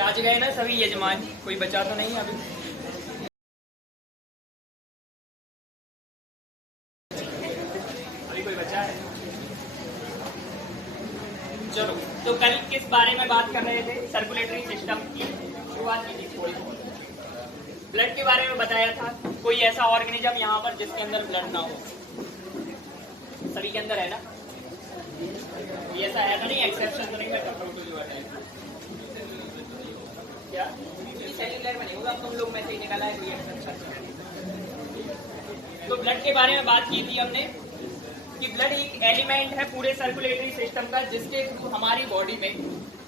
राज गए ना सभी यजमान, कोई बचा तो नहीं अभी? अभी कोई बचा है? चलो, तो कल किस बारे में बात कर रहे थे? सर्कुलेटरी सिस्टम की शुरुआत की थी थोड़ी बहुत। ब्लड के बारे में बताया था। कोई ऐसा ऑर्गेनिज्म यहाँ पर जिसके अंदर ब्लड ना हो? सभी के अंदर है ना? ये ऐसा है ना, नहीं एक्सेप्शन तो नहीं है जो है क्या? सेल्यूलर में नहीं होगा, तुम लोग में से ही निकाला है कोई एक्सेप्शन। तो ब्लड के बारे में बात की थी हमने कि ब्लड एक एलिमेंट है पूरे सर्कुलेटरी सिस्टम का, जिसके थ्रू हमारी बॉडी में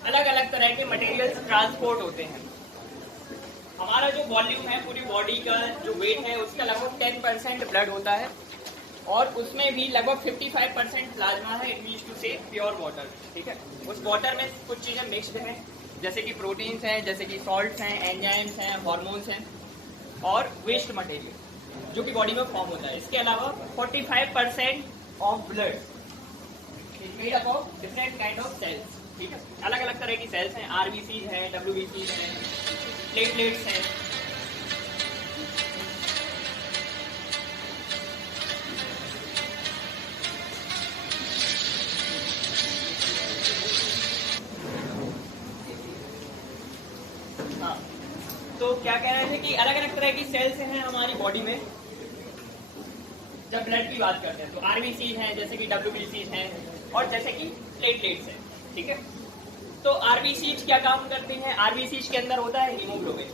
अलग अलग तरह के मटेरियल्स ट्रांसपोर्ट होते हैं। हमारा जो वॉल्यूम है पूरी बॉडी का, जो वेट है, उसका लगभग 10% ब्लड होता है और उसमें भी लगभग 55% प्लाज्मा है। इट मीन्स टू से प्योर वाटर। ठीक है, उस वाटर में कुछ चीजें मिक्स्ड हैं, जैसे कि प्रोटीन्स हैं, जैसे कि सॉल्ट्स हैं, एंजाइम्स हैं, हार्मोन्स हैं और वेस्ट मटेरियल जो कि बॉडी में फॉर्म होता है। इसके अलावा 45% of blood is made up of different kind of cells. ठीक है, अलग अलग तरह की सेल्स हैं, आरबीसी है, डब्ल्यूबीसी है, प्लेटलेट्स हैं। हाँ, तो क्या कह रहे थे कि अलग अलग तरह की सेल्स हैं हमारी बॉडी में। जब ब्लड की बात करते हैं तो आरबीसी हैं, जैसे कि डब्ल्यूबीसी हैं और जैसे कि प्लेटलेट्स हैं। ठीक है, तो आरबीसी क्या काम करते हैं? आरबीसी के अंदर होता है हीमोग्लोबिन।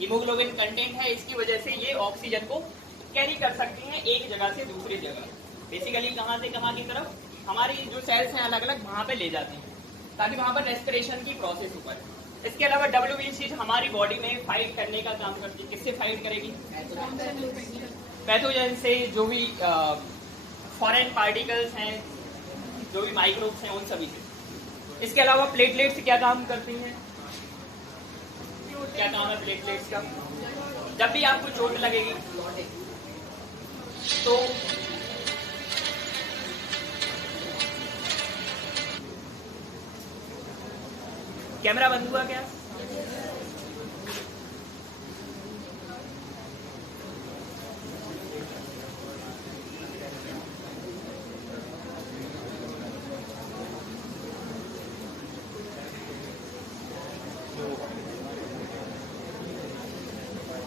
हीमोग्लोबिन कंटेंट है, इसकी वजह से ये ऑक्सीजन को कैरी कर सकती हैं एक जगह से दूसरी जगह। बेसिकली कहाँ से कहाँ की तरफ? हमारी जो सेल्स हैं अलग अलग वहां पे ले जाती हैं ताकि वहां पर रेस्पिरेशन की प्रोसेस हो पाए। इसके अलावा डब्ल्यूबीसी हमारी बॉडी में फाइट करने का काम करती है। किससे फाइट करेगी? पैथोजन से, जो भी फॉरेन पार्टिकल्स हैं, जो भी माइक्रोब्स हैं, उन सभी से। इसके अलावा प्लेटलेट्स क्या काम करती हैं? क्या काम है प्लेटलेट्स का? जब भी आपको चोट लगेगी तो कैमरा बंद हुआ क्या?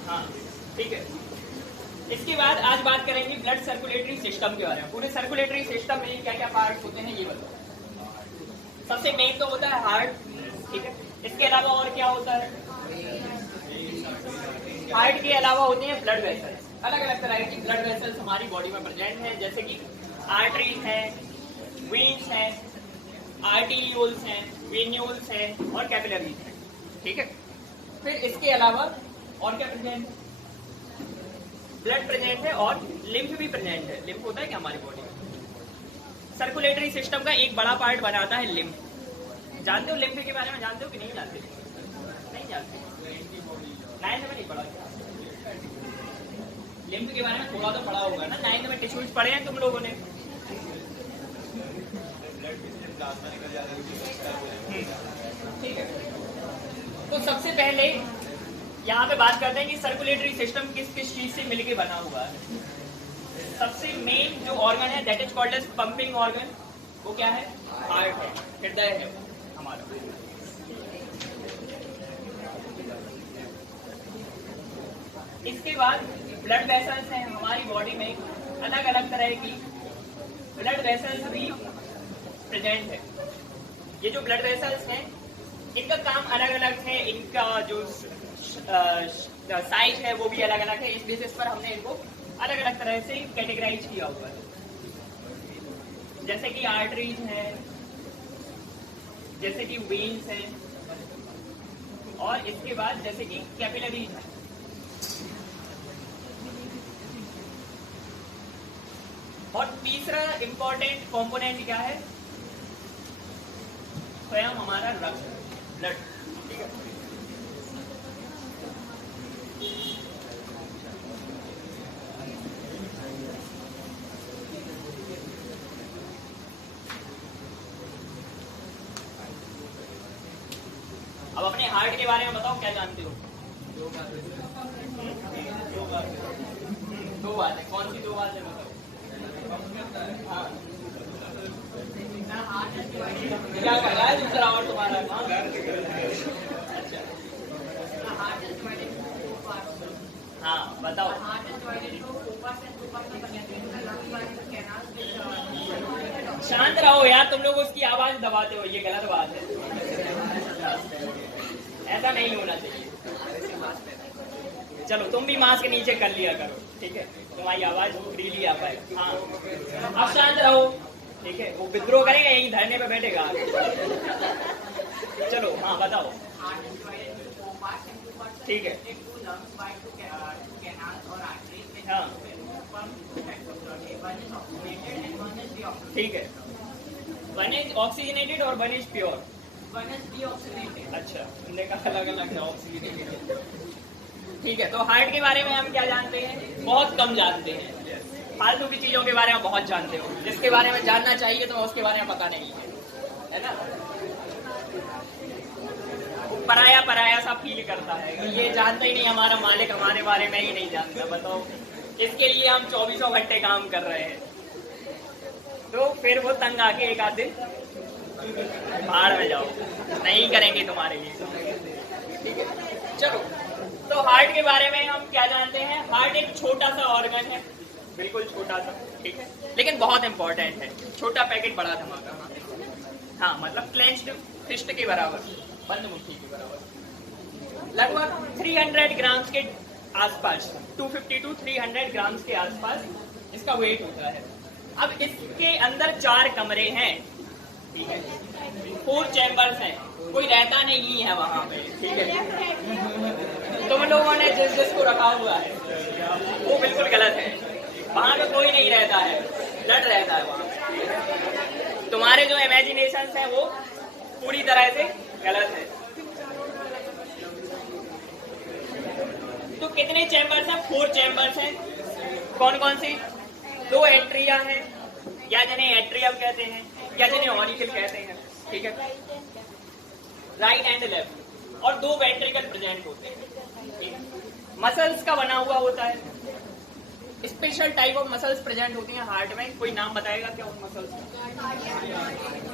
हाँ, ठीक है। इसके बाद आज बात करेंगे ब्लड सर्कुलेटरी सिस्टम के बारे में। पूरे सर्कुलेटरी सिस्टम में क्या क्या पार्ट होते हैं ये बताओ। सबसे मेन तो होता है हार्ट। ठीक है, इसके अलावा और क्या होता है? हार्ट के अलावा होते हैं ब्लड वेसल्स। अलग अलग तरह की ब्लड वेसल्स हमारी बॉडी में प्रेजेंट हैं, जैसे कि आर्टरीज हैं, वेन्स हैं, आर्टीरियोल्स हैं, वेन्यूल्स हैं और कैपिलरीज हैं। ठीक है, फिर इसके अलावा और क्या प्रेजेंट है? ब्लड प्रेजेंट है और लिम्फ भी प्रेजेंट है। लिम्फ होता है क्या हमारी बॉडी में? सर्कुलेटरी सिस्टम का एक बड़ा पार्ट बनाता है लिम्फ। जानते हो लिम्फ के बारे में? जानते हो कि नहीं जानते? नहीं जानते? 9th में नहीं पढ़ा? लिम्फ के बारे में थोड़ा तो पढ़ा होगा ना, 9th में टिश्यूज पढ़े हैं तुम लोगों ने। ठीक है, तो सबसे पहले यहाँ पे बात करते हैं कि सर्कुलेटरी सिस्टम किस किस चीज से मिलके बना हुआ है। सबसे मेन जो ऑर्गन है that is called as pumping organ, वो क्या है? हार्ट है, हृदय है हमारा। इसके बाद ब्लड वेसल्स हैं हमारी बॉडी में। अलग अलग तरह की ब्लड वेसल्स भी प्रेजेंट है। ये जो ब्लड वेसल्स हैं इनका काम अलग अलग है, इनका जो साइज है वो भी अलग अलग है। इस बेसिस पर हमने इनको अलग अलग तरह से कैटेगराइज किया हुआ है, जैसे कि आर्टरीज हैं, जैसे कि वेन्स हैं और इसके बाद जैसे कि कैपिलरीज हैं। और तीसरा इंपॉर्टेंट कंपोनेंट क्या है? स्वयं हमारा रक्त, ब्लड। ठीक है, अब अपने हार्ट के बारे में बताओ, क्या जानते हो? दो बात है। कौन सी दो बात है बताओ? हाँ, क्या कर रहा है दूसरा और तुम्हारा? अच्छा, हाँ बताओ। शांत रहो यार, तुम लोग उसकी आवाज दबाते हो, ये गलत बात है, ऐसा नहीं होना चाहिए। चलो तुम भी मास्क नीचे कर लिया करो, ठीक है, तुम्हारी आवाज फ्रीली आ पाए। हाँ अब शांत रहो, ठीक है, वो विद्रोह करेगा यहीं धरने पे बैठेगा। चलो हाँ बताओ। ठीक है, हाँ ठीक है, वन इज ऑक्सीजनेटेड और वन इज प्योर। अच्छा, हमने कहा अलग अलग है ऑक्सीजनेटेड। ठीक है, तो हार्ट के बारे में हम क्या जानते हैं? बहुत कम जानते हैं। फालतू की चीजों के बारे में बहुत जानते हो, जिसके बारे में जानना चाहिए तो उसके बारे में पता नहीं है ना। पराया पराया सा फील करता है कि ये जानता ही नहीं, हमारा मालिक हमारे बारे में ही नहीं जानता। बताओ, इसके लिए हम 24 घंटे काम कर रहे हैं, तो फिर वो तंग आके एक आध दिन बाहर में जाओ, नहीं करेंगे तुम्हारे लिए। ठीक है, चलो तो हार्ट के बारे में हम क्या जानते हैं? हार्ट एक छोटा सा ऑर्गन है, बिल्कुल छोटा सा, ठीक है, लेकिन बहुत इंपॉर्टेंट है। छोटा पैकेट बड़ा धमाका, हाँ मतलब क्लेंच्ड फिस्ट के बराबर, बंद मुट्ठी के बराबर, लगभग 300 ग्राम के आसपास, 250 to 300 ग्राम के आसपास इसका वेट होता है। अब इसके अंदर 4 कमरे हैं, ठीक है, 4 चैम्बर्स हैं, कोई रहता नहीं है वहां पे, ठीक है। तुम लोगों ने जिसको रखा हुआ है वो बिल्कुल गलत है, वहां पे कोई नहीं रहता है, ब्लड रहता है वहां। तुम्हारे जो इमेजिनेशन है वो पूरी तरह से गलत है। तो कितने चैम्बर्स हैं? 4 चैम्बर्स हैं। कौन कौन सी? 2 एट्रिया हैं, या जिन्हें एट्रियम कहते हैं, या जिन्हें ऑरिकल कहते हैं, ठीक है, राइट एंड लेफ्ट, और 2 वेंट्रिकल प्रेजेंट होते हैं, ठीक है। मसल्स का बना हुआ होता है, special type of muscles present होती हैं हार्ट में। कोई नाम बताएगा क्या उन मसल्स?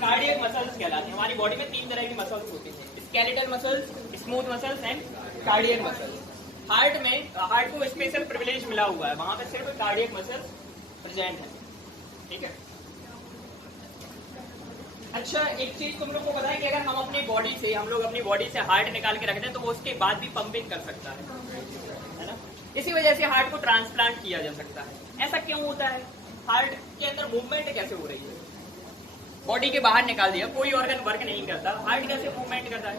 कार्डियक मसल्स कहलाते हैं। हमारी बॉडी में 3 तरह की मसल्स होती हैं, skeletal muscles, smooth muscles and cardiac muscles. Heart में हार्ट को स्पेशल प्रिविलेज मिला हुआ है, वहां पे सिर्फ कार्डियक मसल्स प्रेजेंट है, ठीक है। अच्छा, एक चीज तुम लोग को पता है कि अगर हम अपनी बॉडी से, हम लोग अपनी बॉडी से हार्ट निकाल के रखते हैं तो वो उसके बाद भी पंपिंग कर सकता है ना। इसी वजह से हार्ट को ट्रांसप्लांट किया जा सकता है। ऐसा क्यों होता है? हार्ट के अंदर मूवमेंट कैसे हो रही है? बॉडी के बाहर निकाल दिया, कोई ऑर्गन वर्क नहीं करता, हार्ट कैसे मूवमेंट करता है?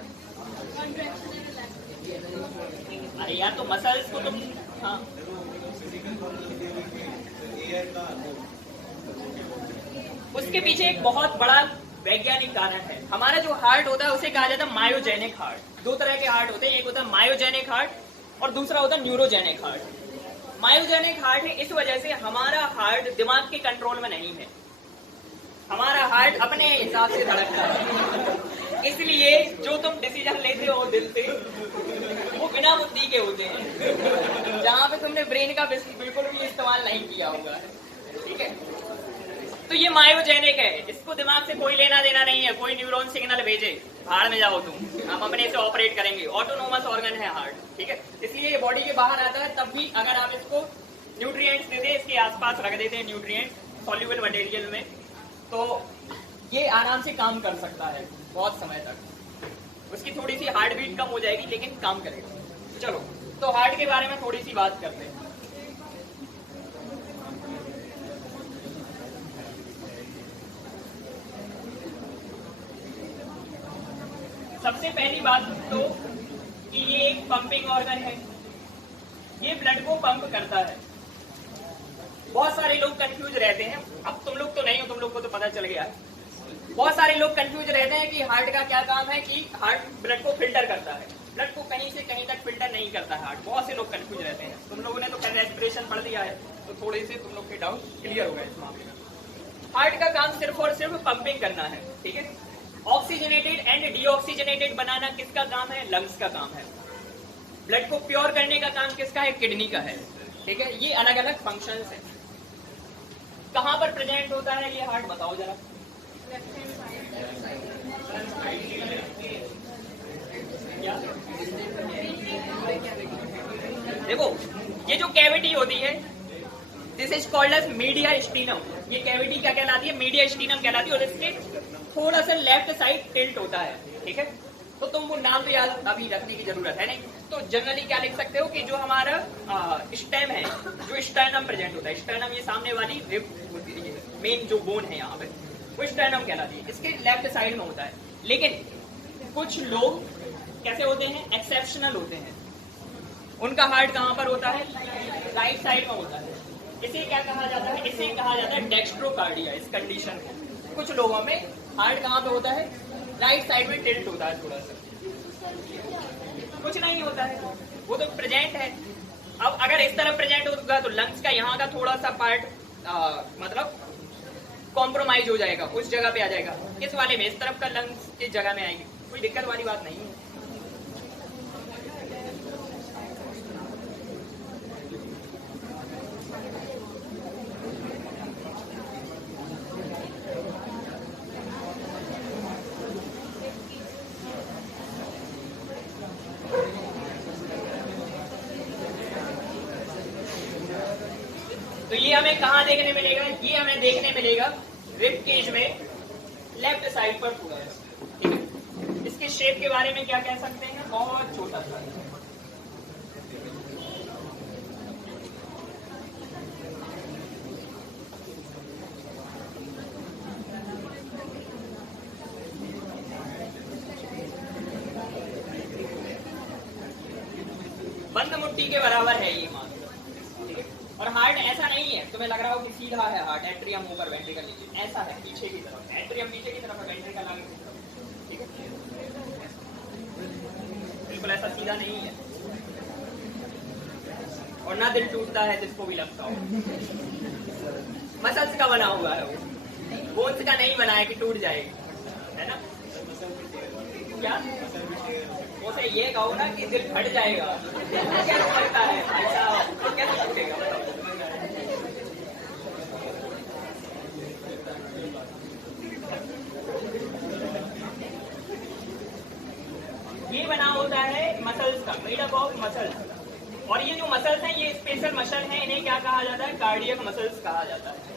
अरे यार, तो मसल्स को तुम, हाँ उसके पीछे एक बहुत बड़ा वैज्ञानिक कारण है। हमारा जो हार्ट होता है उसे कहा जाता है मायोजेनिक हार्ट। 2 तरह के हार्ट होते हैं, एक होता है मायोजेनिक हार्ट और दूसरा होता है न्यूरोजेनिक हार्ट। मायोजेनिक हार्ट है इस वजह से हमारा हार्ट दिमाग के कंट्रोल में नहीं है, हमारा हार्ट अपने हिसाब से धड़कता है, इसलिए जो तुम डिसीजन लेते हो दिल से वो बिना बुद्धि के होते हैं, जहां पे तुमने ब्रेन का बिल्कुल भी इस्तेमाल नहीं किया होगा, ठीक है। तो ये मायोजेनिक है, इसको दिमाग से कोई लेना देना नहीं है, कोई न्यूरॉन सिग्नल भेजे हार्ट में जाओ तुम, हम अपने से ऑपरेट करेंगे। ऑटोनोमस ऑर्गन है हार्ट, ठीक है, इसलिए ये बॉडी के बाहर आता है। तब भी अगर आप इसको न्यूट्रिएंट्स देते हैं, इसके आसपास रख देते हैं न्यूट्रिएंट्स सॉल्युबल मटेरियल में, तो ये आराम से काम कर सकता है बहुत समय तक। उसकी थोड़ी सी हार्ट बीट कम हो जाएगी लेकिन काम करेगा। चलो, तो हार्ट के बारे में थोड़ी सी बात करते हैं। सबसे पहली बात तो कि ये एक पंपिंग ऑर्गन है, ये ब्लड को पंप करता है। बहुत सारे लोग कंफ्यूज रहते हैं, अब तुम लोग तो नहीं हो, तुम लोग को तो पता चल गया है। बहुत सारे लोग कंफ्यूज रहते हैं कि हार्ट का क्या काम है, कि हार्ट ब्लड को फिल्टर करता है, ब्लड को कहीं से कहीं तक फिल्टर नहीं करता है हार्ट। बहुत से लोग कंफ्यूज रहते हैं। तुम लोगों ने तो रेस्पिरेशन पढ़ लिया है, तो थोड़े से तुम लोग के डाउट क्लियर हो गए इस मामले में। हार्ट का काम सिर्फ और सिर्फ पंपिंग करना है, ठीक है, ऑक्सीजनेटेड एंड डीऑक्सीजनेटेड बनाना किसका काम है? लंग्स का काम है। ब्लड को प्योर करने का काम किसका है? किडनी का है। ठीक है, ये अलग अलग फंक्शंस हैं। कहां पर प्रेजेंट होता है ये हार्ट, बताओ जरा। क्या? देखो, ये जो कैविटी होती है this is called as mediastinum. ये कैविटी क्या कहलाती है? मीडिया स्टीनम कहलाती है। और इसके थोड़ा सा लेफ्ट साइड टिल्ट होता है। ठीक है, तो तुम वो नाम तो याद अभी रखने की जरूरत है नहीं। तो जनरली क्या लिख सकते हो कि जो हमारा स्टेम है, जो स्टर्नम प्रेजेंट होता है, स्टर्नम ये सामने वाली रिब होती है, मेन जो बोन है यहाँ पे, वो स्टर्नम कहलाती है। इसके लेफ्ट साइड में होता है। लेकिन कुछ लोग कैसे होते हैं? एक्सेप्शनल होते हैं। उनका हार्ट कहाँ पर होता है? राइट साइड में होता है। इसे क्या कहा जाता है? इसे कहा जाता है डेक्स्ट्रोकार्डिया। इस कंडीशन को कुछ लोगों में हार्ट कहाँ पे होता है? राइट साइड में टिल्ट होता है थोड़ा सा। कुछ नहीं होता है, वो तो प्रेजेंट है। अब अगर इस तरफ प्रेजेंट होगा तो लंग्स का यहाँ का थोड़ा सा पार्ट मतलब कॉम्प्रोमाइज हो जाएगा, उस जगह पे आ जाएगा। किस वाले में? इस तरफ का लंग्स की जगह में आएगी। कोई दिक्कत वाली बात नहीं है। तो ये हमें कहाँ देखने मिलेगा? ये हमें देखने मिलेगा रिब केज में लेफ्ट साइड पर पूरा। ठीक है, इसके शेप के बारे में क्या कह सकते हैं? बहुत छोटा सा। बंद मुट्ठी के बराबर है ये मान। और हार्ट ऐसा नहीं है तुम्हें लग रहा हो कि सीधा है हार्ट, एट्रियम ऊपर वेंट्रिकल नीचे, ऐसा है पीछे की तरफ। एट्रियम नीचे की तरफ है, वेंट्रिकल आगे की तरफ। ठीक है, बिल्कुल ऐसा सीधा नहीं है। और ना दिल टूटता है जिसको भी लगता हो। मसल्स का बना हुआ है वो, बोन्स का नहीं बना है कि टूट जाएगी, है ना? क्या उसे ये कहो ना कि दिल फट जाएगा, क्या लगता है ऐसा तो कैसे टूटेगा? बताओ। ये बना होता है मसल्स का, मेड अप ऑफ मसल्स। और ये जो मसल्स हैं ये स्पेशल मसल हैं, इन्हें क्या कहा जाता है? कार्डियक मसल्स कहा जाता है।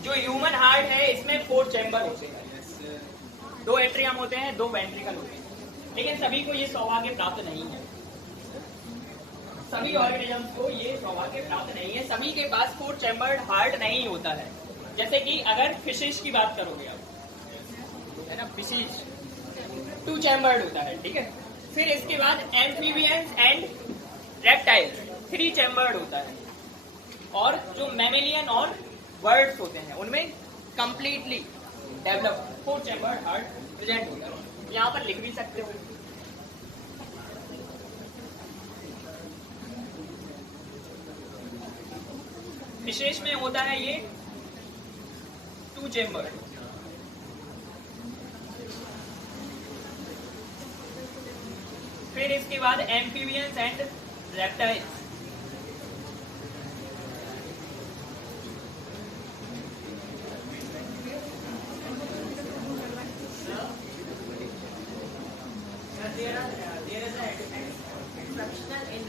जो ह्यूमन हार्ट है इसमें 4 चैम्बर होते हैं, 2 एट्रियम होते हैं, 2 वेंट्रिकल होते हैं। लेकिन सभी को ये सौभाग्य प्राप्त नहीं है। सभी ऑर्गेनिजम्स को ये सौभाग्य प्राप्त नहीं है। सभी के पास 4 चैम्बर्ड हार्ट नहीं होता है। जैसे कि अगर फिशिश की बात करोगे आप, है ना, फिशिश 2 चैम्बर्ड होता है। ठीक है, फिर इसके बाद एम्फीबियंस एंड रेप्टाइल 3 चैम्बर्ड होता है। और जो मैमेलियन और बर्ड्स होते हैं उनमें completely develop 4 chambered heart present होता है। यहाँ पर लिख भी सकते हो। विशेष में होता है ये 2 चैम्बर्ड। फिर इसके बाद amphibians and reptiles.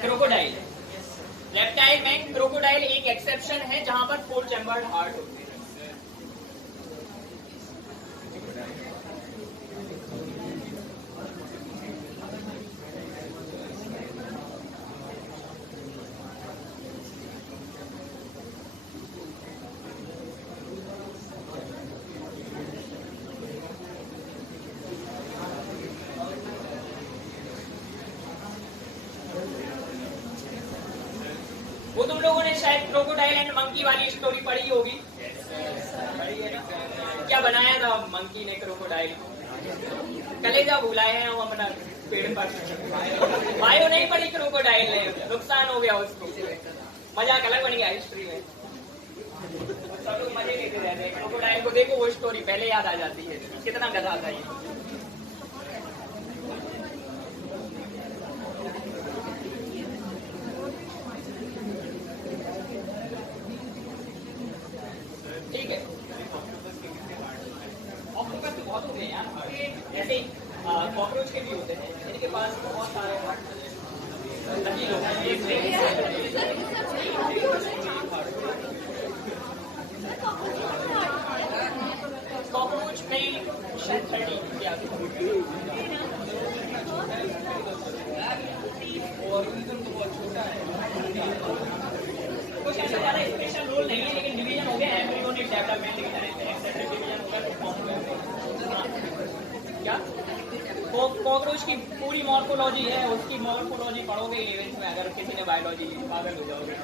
Crocodile, reptile में क्रोकोडाइल एक एक्सेप्शन है जहां पर 4 चैम्बर्ड हार्ट होते हैं। शायद क्रोकोडाइल एंड मंकी वाली स्टोरी पढ़ी होगी। पढ़ी है ना? क्या बनाया था मंकी ने क्रोकोडाइल को? कलेजा भुलाए हैं वो अपना पेड़ पर। बायो नहीं पढ़ी क्रोकोडाइल ने, नुकसान हो गया उसको। मजाक अलग बन गया हिस्ट्री में। सब लोग मजे लेते रहते हैं। क्रोकोडाइल को देखो, वो स्टोरी पहले याद आ जाती है, कितना गधा था ये। ठीक है, ऑक्टोपस तो बहुत हो गए यार, ऐसे कॉकरोच के भी होते हैं, इनके पास बहुत सारे लकीर होते हैं। कॉकरोच में शायद 30 या और तो बहुत छोटा है, कुछ ऐसा ज्यादा स्पेशल रोल नहीं है, लेकिन डिवीजन हो गया एम्ब्रियोनिक डेवलपमेंट की तरह से, एक्सेप्टेड डिवीजन हो गया, फॉर्म हो गया। क्या कॉकरोच की पूरी मॉर्फोलॉजी है, उसकी मॉर्फोलॉजी पढ़ोगे 11th में, अगर किसी ने बायोलॉजी पागल हो जाओगे।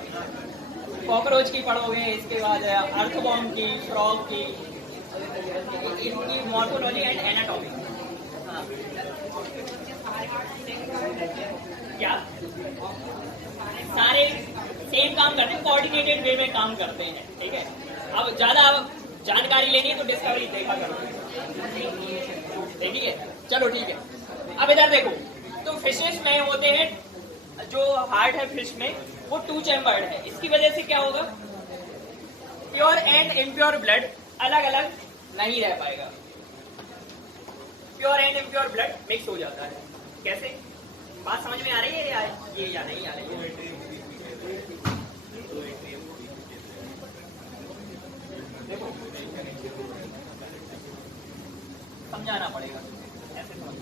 कॉकरोच की पढ़ोगे, इसके बाद अर्थवॉर्म की, फ्रॉग की, इनकी मॉर्फोलॉजी एंड एनाटॉमी। क्या सारे सेम काम करते हैं, कोऑर्डिनेटेड वे में काम करते हैं, ठीक है। अब ज्यादा जानकारी लेनी है तो डिस्कवरी देखा करो, ठीक है। चलो ठीक है, अब इधर देखो, तो फिशेस में होते हैं, जो हार्ट है फिश में वो 2 चैम्बर्ड है। इसकी वजह से क्या होगा, प्योर एंड इम्प्योर ब्लड अलग अलग नहीं रह पाएगा, pure and impure blood mix हो जाता है। कैसे, बात समझ में आ रही है ये या नहीं आ रही है? देखो समझाना पड़ेगा, ऐसे समझ।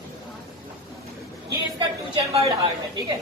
ये इसका 2 चैम्बर्ड हार्ट है, ठीक है।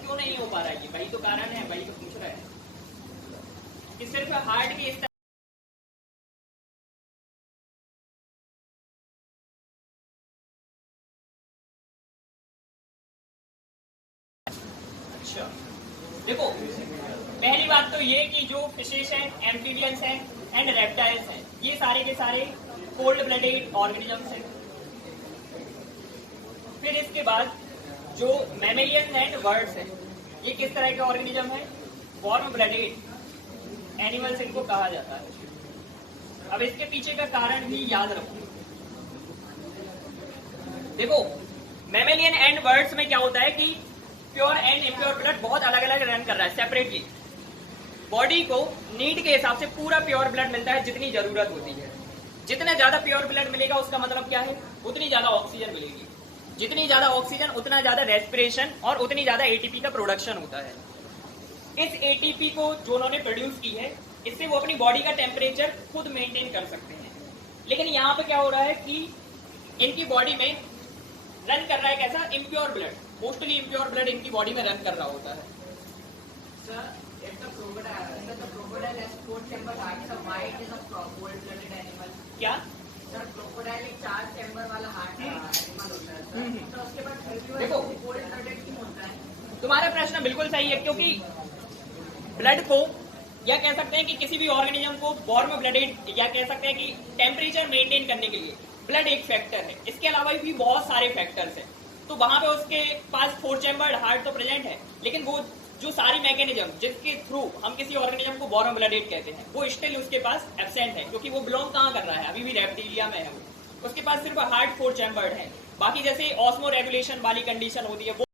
क्यों नहीं हो पा रहा है? ये वही तो कारण है, वही तो पूछ रहा है कि सिर्फ हार्ट की अच्छा देखो, पहली बात तो ये कि जो फिशेस हैं, एम्फीबियंस हैं एंड रेप्टाइल्स हैं, ये सारे के सारे कोल्ड ब्लडेड ऑर्गेनिजम्स हैं। फिर इसके बाद जो मैमेलियंस एंड बर्ड्स हैं, ये किस तरह के ऑर्गेनिज्म हैं? वार्म ब्लडेड एनिमल्स इनको कहा जाता है। अब इसके पीछे का कारण भी याद रखो। देखो, मैमेलियन एंड बर्ड्स में क्या होता है कि प्योर एंड इम्प्योर ब्लड बहुत अलग अलग रन कर रहा है सेपरेटली। बॉडी को नीड के हिसाब से पूरा प्योर ब्लड मिलता है जितनी जरूरत होती है। जितना ज्यादा प्योर ब्लड मिलेगा उसका मतलब क्या है? उतनी ज्यादा ऑक्सीजन मिलेगी। जितनी ज्यादा ऑक्सीजन उतना ज्यादा रेस्पिरेशन और उतनी ज्यादा एटीपी का प्रोडक्शन होता है। इस एटीपी को जो उन्होंने प्रोड्यूस की है, इससे वो अपनी बॉडी का टेम्परेचर खुद मेंटेन कर सकते हैं। लेकिन यहाँ पे क्या हो रहा है कि इनकी बॉडी में रन कर रहा है कैसा? Impure blood, mostly impure blood इनकी बॉडी में रन कर रहा होता है। क्या सर, क्रोकोडाइल एक 4 चैम्बर वाला हार्ट एनिमल होता है सर, तो उसके बाद फिर भी देखो, कोल्ड ब्लडेड क्यों होता है? तुम्हारा प्रश्न बिल्कुल सही है, क्योंकि ब्लड को या कह सकते हैं कि किसी भी ऑर्गेनिज्म को वार्म ब्लडेड या कह सकते हैं कि टेम्परेचर मेंटेन करने के लिए ब्लड एक फैक्टर है। इसके अलावा भी बहुत सारे फैक्टर्स हैं। तो वहां पे उसके पास 4 चैम्बर्ड हार्ट तो प्रेजेंट है, लेकिन वो जो सारी मैकेनिज्म जिसके थ्रू हम किसी ऑर्गेनिज्म को वार्म ब्लडेड कहते हैं, वो स्टिल उसके पास एब्सेंट है, क्योंकि वो बिलोंग कहाँ कर रहा है? अभी भी रेप्टिलिया में है वो। उसके पास सिर्फ हार्ट 4 चैम्बर्ड है। बाकी जैसे ऑस्मो रेगुलेशन वाली कंडीशन होती है वो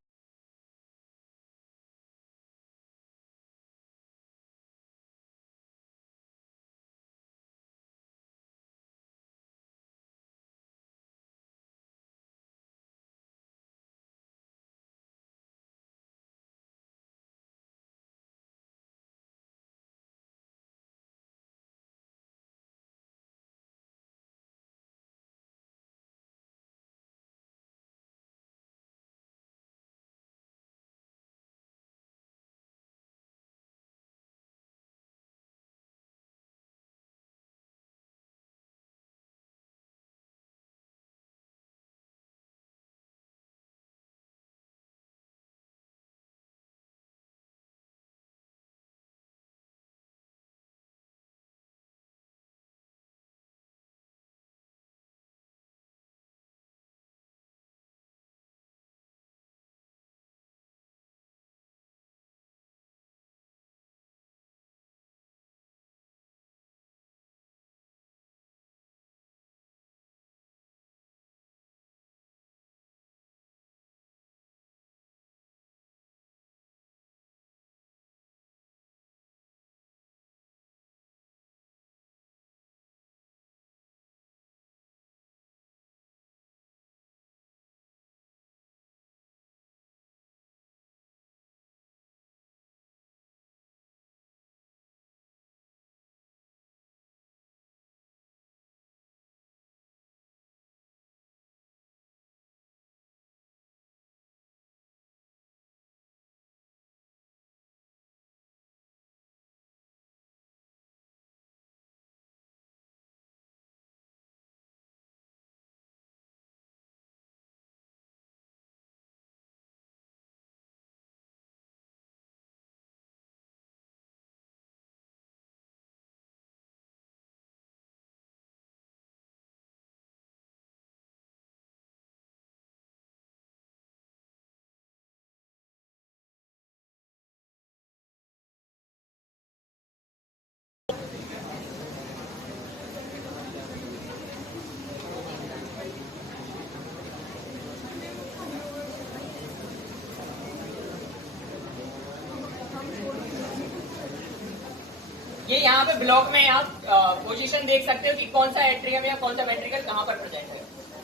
ये यहाँ पे ब्लॉक में आप पोजीशन देख सकते हो कि कौन सा एट्रियम या कौन सा वेंट्रिकल कहाँ पर प्रेजेंट है।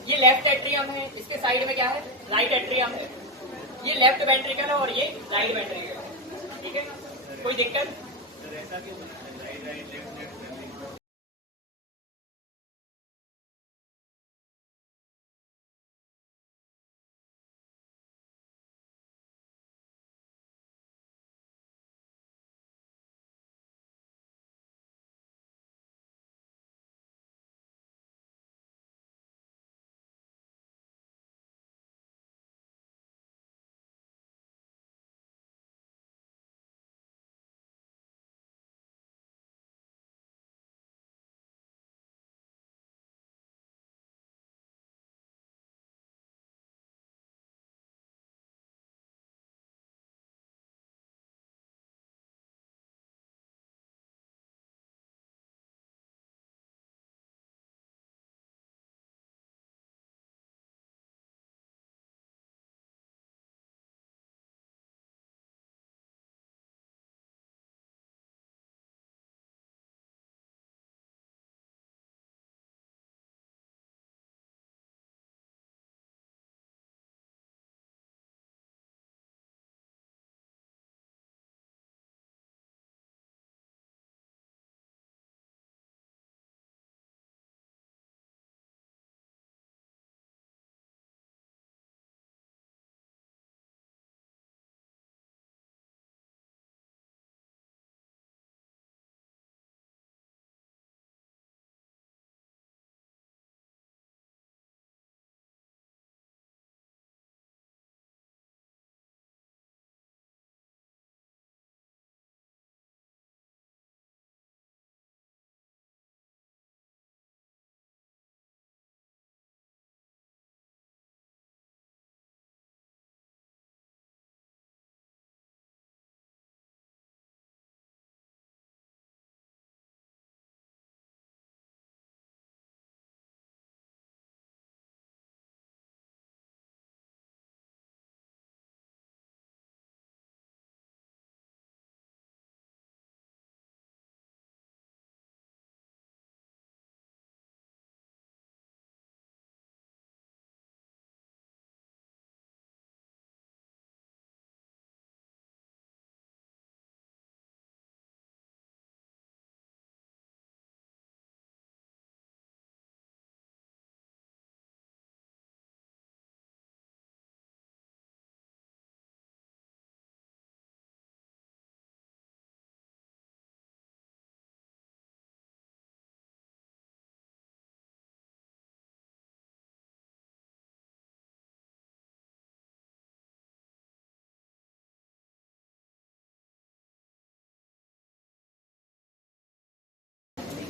ये लेफ्ट एट्रियम है, इसके साइड में क्या है? राइट एट्रियम है। ये लेफ्ट वेंट्रिकल है और ये राइट वेंट्रिकल है। ठीक है, कोई दिक्कत?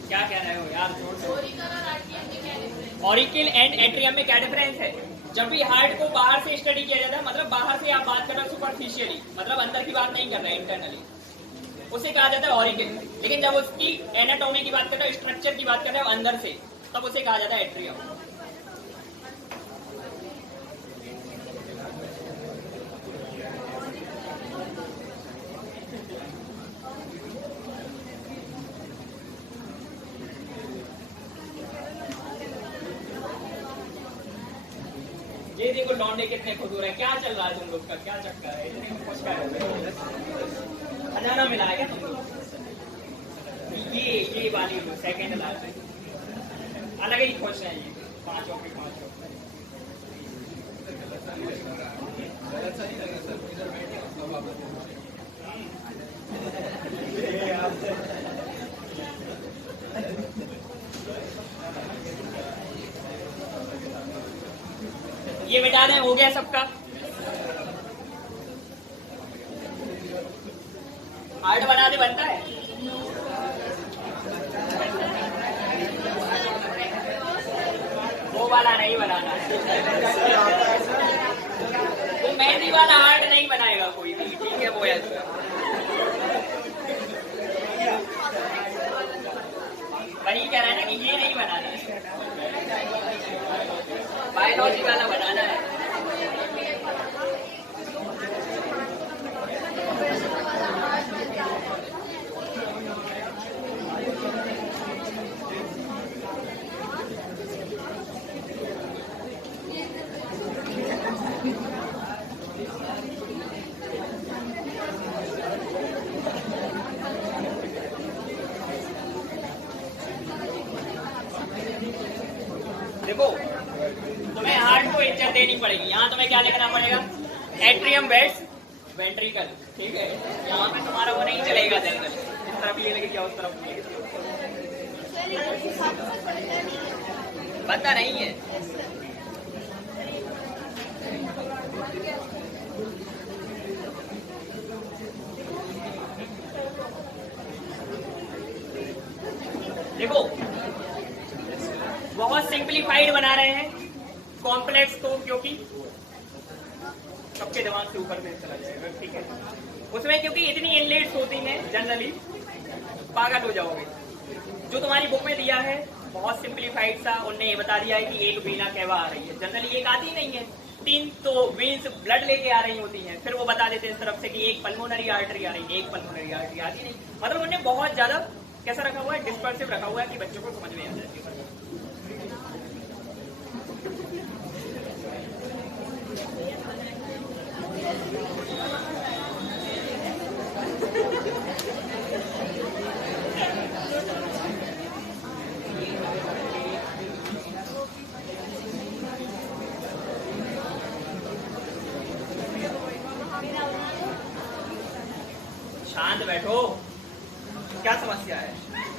क्या कह रहे हो यार, जोर से। ऑरिकल एंड एट्रियम में क्या डिफरेंस है? जब भी हार्ट को बाहर से स्टडी किया जाता है, मतलब बाहर से आप बात कर रहे हो सुपरफिशियली, मतलब अंदर की बात नहीं कर रहे, इंटरनली, उसे कहा जाता है ऑरिकल। लेकिन जब उसकी एनाटॉमी की बात कर रहे हो, स्ट्रक्चर की बात कर रहे हो अंदर से, तब उसे कहा जाता है एट्रियम। ये देखो लौंडे कितने खुदूर है, क्या चल रहा है तुम लोग का, क्या चक्कर है, इतने खुश कर खजाना मिला है क्या तुम लोग? ये वाली सेकंड लास्ट है, अलग ही खुश है ये पांचों के पांचों। ये मिटा दें, हो गया सबका। हार्ट बना दे, बनता है? वो वाला नहीं बनाना, वो मेहंदी वाला हार्ट नहीं बनाएगा कोई भी, ठीक है? वो ऐसा वही कह रहा है ना कि ये नहीं बनाना है, बायोलॉजी वाला बनाना है। देखो, तुम्हें हार्ट को इज्जत देनी पड़ेगी। यहाँ तुम्हें क्या लिखना पड़ेगा? एट्रियम वेट्स वेंट्रिकल, ठीक है? यहाँ पे तुम्हारा वो नहीं चलेगा, जनरल इस तरफ ये लगे क्या उस तरफ पता नहीं है। देखो, बहुत सिंप्लीफाइड बना रहे हैं, कॉम्प्लेक्स तो क्योंकि सबके दिमाग से ऊपर में चला जाएगा, ठीक है? उसमें क्योंकि इतनी इनलेट्स होती हैं, जनरली पागल हो जाओगे। जो तुम्हारी बुक में दिया है बहुत सिंप्लीफाइड सा, उनने ये बता दिया है कि एक वीना कहवा आ रही है, जनरली एक आती नहीं है, 3 तो वीन्स ब्लड लेके आ रही होती हैं, फिर वो बता देते हैं इस तरफ से कि एक पल्मोनरी आर्टरी आ रही है, एक पल्मोनरी आर्टरी आती नहीं। मतलब उन्होंने बहुत ज्यादा कैसा रखा हुआ है, डिस्पर्सिव रखा हुआ है कि बच्चों को समझ में आ जाए। शांत बैठो, क्या समस्या है?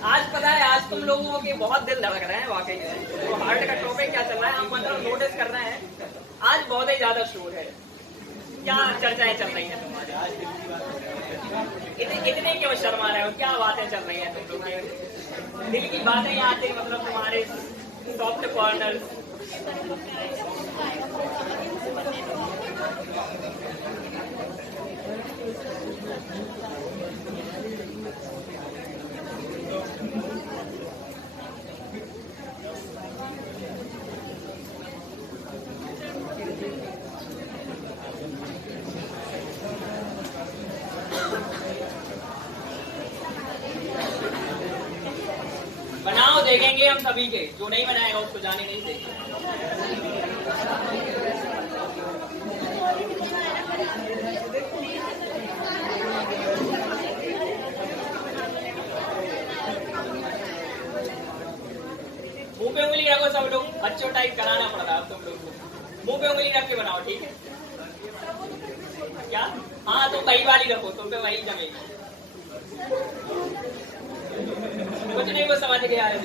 आज पता है, आज तुम लोगों के बहुत दिल धड़क रहे हैं वाकई में। तो हार्ट का टॉपिक क्या चल रहा है, हम मतलब नोटिस कर रहे हैं, आज बहुत ही ज्यादा शोर है। क्या चर्चाएं चल रही हैं तुम्हारी आज? इतने क्यों शर्मा रहे हो? क्या बातें चल रही हैं तुम लोग के दिल की बातें? यहाँ से मतलब तुम्हारे सॉफ्ट कॉर्नर। बनाओ, देखेंगे हम सभी के, जो नहीं बनाएगा उसको जाने नहीं देंगे। मुंह पे उंगली रखो सब लोग, अच्छो टाइप कराना पड़ रहा है तुम लोग को। मुंह पे उंगली रख के बनाओ, ठीक है? क्या? हाँ, तो वही वाली रखो, तुम पे वही जमेगी। कुछ नहीं, वो समझ गया है।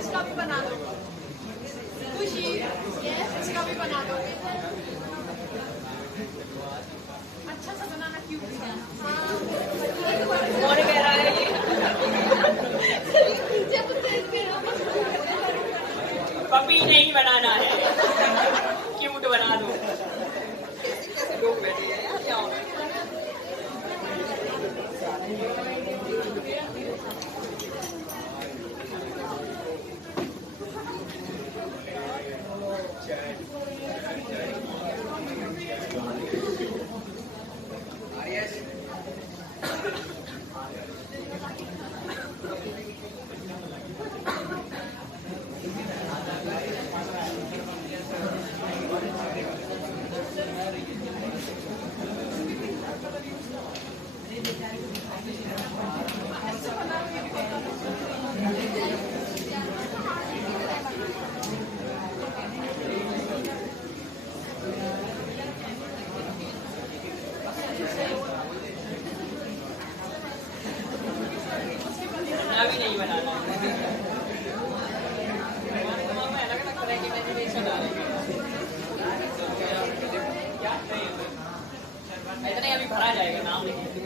इसका भी बना दो, खुशी इसका भी बना दो। अच्छा सा बनाना क्यों? कौन कह रहा है ये? पपी नहीं बनाना है, क्यूट बना दो। कैसे लोग बैठे हैं यार, क्या हो रहा है? भी नहीं बनाना है। अलग अलग तरह की वेजिटेशन आ रही है। इतने अभी भरा जाएगा, नाम लिखिए।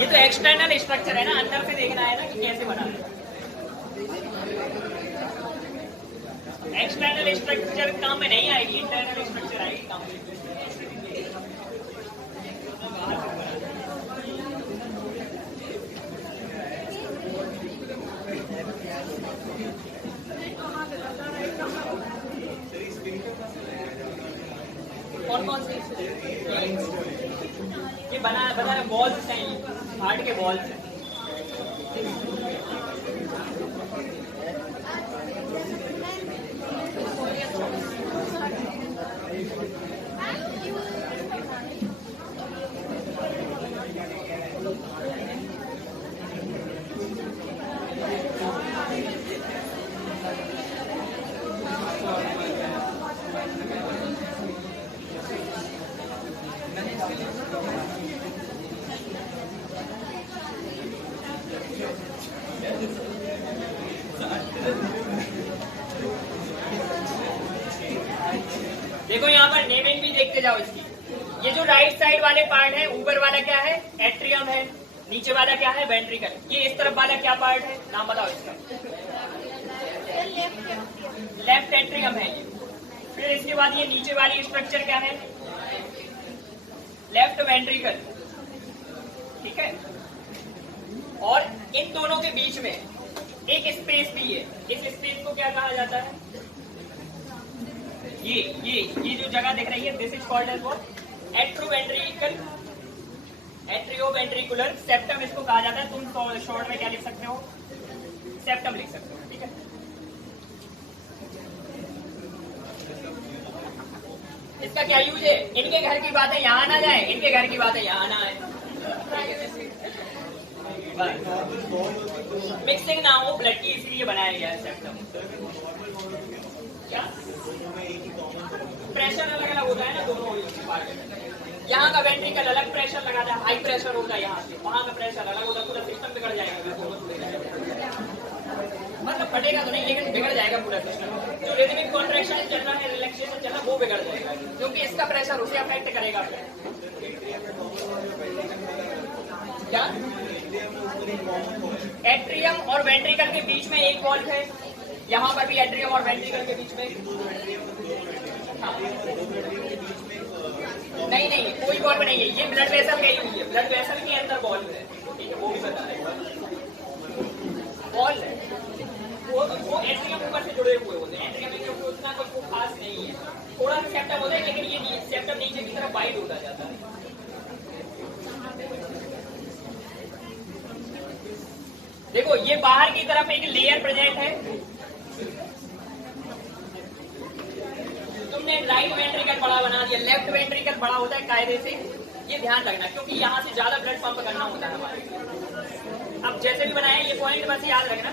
ये तो एक्सटर्नल स्ट्रक्चर है ना, अंदर से देखना है ना कि कैसे बना है। एक्सटर्नल स्ट्रक्चर काम में नहीं आएगी, इंटरनल स्ट्रक्चर आएगी काम में। कौन कौन से ये बना बॉल्स हैं, हार्ट के बॉल्स हैं। देखो यहाँ पर नेमिंग भी देखते जाओ इसकी। ये जो राइट साइड वाले पार्ट है, ऊपर वाला क्या है? एट्रियम है। नीचे वाला क्या है? वेंट्रिकल। ये इस तरफ वाला क्या पार्ट है? नाम बताओ इसका। लेफ्ट एट्रियम है ये। फिर इसके बाद ये नीचे वाली स्ट्रक्चर क्या है? Left ventricle. ठीक है। और इन दोनों के बीच में एक स्पेस भी है। इस स्पेस को क्या कहा जाता है? ये जो जगह दिख रही है, this is called as what? Atrioventricular septum इसको कहा जाता है। तुम शॉर्ट में क्या लिख सकते हो? सेप्टम लिख सकते हो। ठीक है। इसका क्या यूज है? इनके घर की बातें यहाँ ना जाए, इनके घर की बातें यहाँ ना आए, मिक्सिंग ना हो ब्लड की, इसलिए बनाया गया है सेप्टम। क्या प्रेशर अलग अलग होता है ना दोनों पार्ट में। यहाँ का वेंट्रिकल अलग प्रेशर लगाता है, हाई प्रेशर होता है यहाँ से, वहाँ का प्रेशर अलग होता है, पूरा सिस्टम बिगड़ जाएगा। मतलब फटेगा तो नहीं, लेकिन बिगड़ जाएगा पूरा सिस्टम। जो रिदमिक कॉन्ट्रैक्शन चल रहा है, रिलैक्सेशन चल रहा है, वो बिगड़ जाएगा, क्योंकि इसका प्रेशर उसे अफेक्ट करेगा। क्या एट्रियम और वेंट्रिकल के बीच में एक वॉल्व है, यहाँ पर भी एट्रियम और वेंट्रिकल के बीच में हाँ। नहीं कोई वॉल्व नहीं है, ये ब्लड वेसल गई हुई है, ब्लड वेसल के अंदर वॉल्व है। ठीक है, वो भी बता रहे वॉल्व वो एट्रियम ऊपर से जुड़े हुए होते हैं। एट्रियम में उतना कुछ खास नहीं है, थोड़ा सा सेप्टम होता है, लेकिन ये सेप्टम नीचे की तरफ वाइड होता जाता है। देखो ये बाहर की तरफ एक लेयर प्रेजेंट है। तुमने राइट वेंट्रिकल बड़ा बना दिया, लेफ्ट वेंट्रिकल बड़ा होता है कायदे से ये ध्यान रखना, क्योंकि यहाँ से ज्यादा ब्लड पंप करना होता है हमारे। अब जैसे भी बनाया ये पॉइंट बस याद रखना।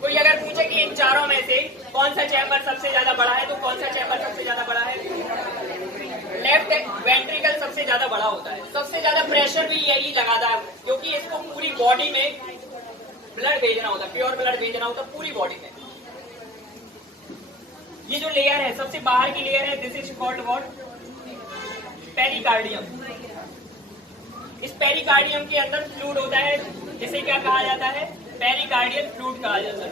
कोई अगर पूछे कि इन चारों में से कौन सा चैम्बर सबसे ज्यादा बड़ा है, तो कौन सा चैम्बर सबसे ज्यादा बड़ा है? लेफ्ट वेंट्रिकल सबसे ज्यादा बड़ा होता है। सबसे ज्यादा प्रेशर भी यही लगाता है, क्योंकि इसको पूरी बॉडी में ब्लड भेजना होता है, प्योर ब्लड भेजना होता है पूरी बॉडी में। ये जो लेयर है सबसे बाहर की लेयर है, this is called what? Pericardium. इस पेरिकार्डियम के अंदर फ्लूइड होता है, जिसे क्या कहा जाता है? पेरिकार्डियल फ्लूइड कहा जाता है।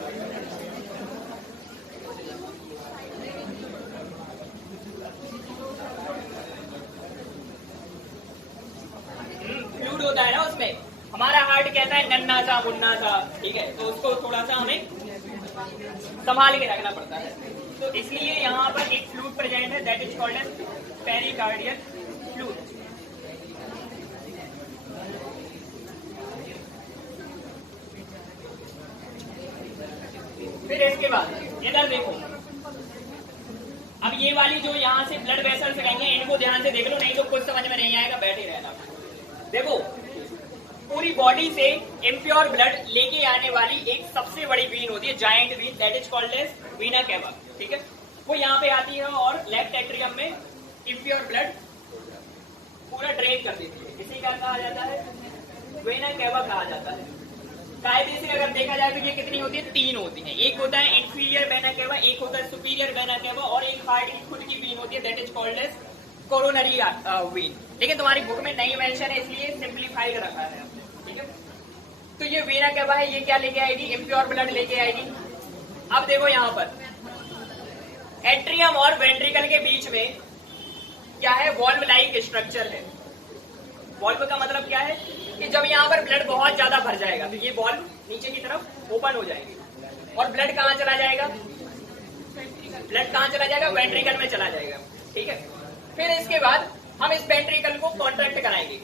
फ्लूइड होता है ना उसमें। हमारा हार्ट कहता है नन्ना सा मुन्ना सा, ठीक है, तो उसको थोड़ा सा हमें संभाल के रखना पड़ता है। तो इसलिए यहाँ पर एक फ्लूइड प्रेजेंट है, that is called as pericardial fluid. फिर इसके बाद इधर देखो, अब ये वाली जो यहाँ से ब्लड वेसल्स रहेंगे इनको ध्यान से देख लो, नहीं तो कुछ समझ में नहीं आएगा, बैठे रहना। देखो, पूरी बॉडी से इम्प्योर ब्लड लेके आने वाली एक सबसे बड़ी वीन होती है, giant vein, that is called as vena cava, ठीक है। वो यहाँ पे आती है और लेफ्ट एट्रियम में इम्प्योर ब्लड पूरा ड्रेन कर देती है। इसी का कहा जाता है वीना कैवा कहा जाता है। कायदे से अगर देखा जाए तो ये कितनी होती है? 3 होती है। एक होता है इंफीरियर वेना कैवा, एक होता है सुपीरियर वेना कैवा, और एक हार्ट की खुद की वीन होती है, that is called as coronary vein. लेकिन तुम्हारी बुक में नहीं मेंशन है, इसलिए सिंप्लीफाइड रखा है, ठीक है। तो ये वेना कैवा है, ये क्या लेके आएगी? इम्प्योर ब्लड लेके आएगी। अब देखो यहाँ पर एट्रियम और वेंट्रिकल के बीच में क्या है? वॉल्व लाइक स्ट्रक्चर है। वॉल्व का मतलब क्या है कि जब यहाँ पर ब्लड बहुत ज्यादा भर जाएगा तो ये वॉल्व नीचे की तरफ ओपन हो जाएगी और ब्लड कहाँ चला जाएगा? ब्लड कहाँ चला जाएगा? वेंट्रिकल में चला जाएगा, ठीक है। फिर इसके बाद हम इस वेंट्रिकल को कॉन्ट्रैक्ट कराएंगे।